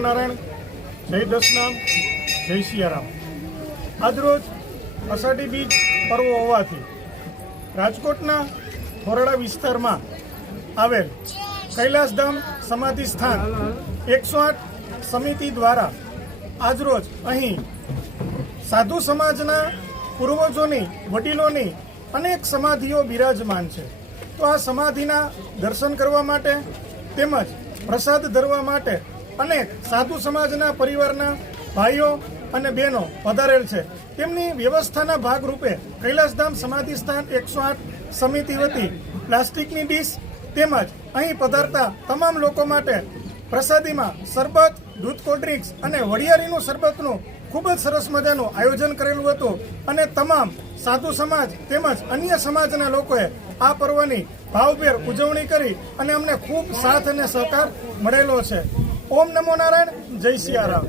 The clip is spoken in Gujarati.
નારાયણ, જય દશનામ, જય સિયારામ। આજરોજ અષાઢી બીજ પર્વ હોવાથી રાજકોટના ખોરડા વિસ્તારમાં આવેલ કૈલાસધામ સમાધિ સ્થાન 108 સમિતિ દ્વારા આજરોજ અહીં સાધુ સમાજના પૂર્વજોની વડીલોની અનેક સમાધિઓ બિરાજમાન છે। તો આ સમાધિના દર્શન કરવા માટે તેમજ પ્રસાદ ધરવા માટે અનેક સાધુ સમાજના પરિવારના ભાઈઓ અને બહેનો પધારેલ છે। તેમની વ્યવસ્થાના ભાગરૂપે કૈલાસધામ સમાધિ સ્થાન 108 સમિતિ વતી પ્લાસ્ટિકની ડીશ તેમજ અહીં પધારતા તમામ લોકો માટે પ્રસાદીમાં શરબત, દૂધ, કોલ્ડ ડ્રિંક્સ અને વડિયારીનું શરબતનું ખૂબ જ સરસ મજાનું આયોજન કરેલું હતું અને તમામ સાધુ સમાજ તેમજ અન્ય સમાજના લોકોએ આ પર્વની ભાવભેર ઉજવણી કરી અને અમને ખૂબ સાથ અને સહકાર મળેલો છે। ઓમ નમો નારાયણ, જય સિયારામ।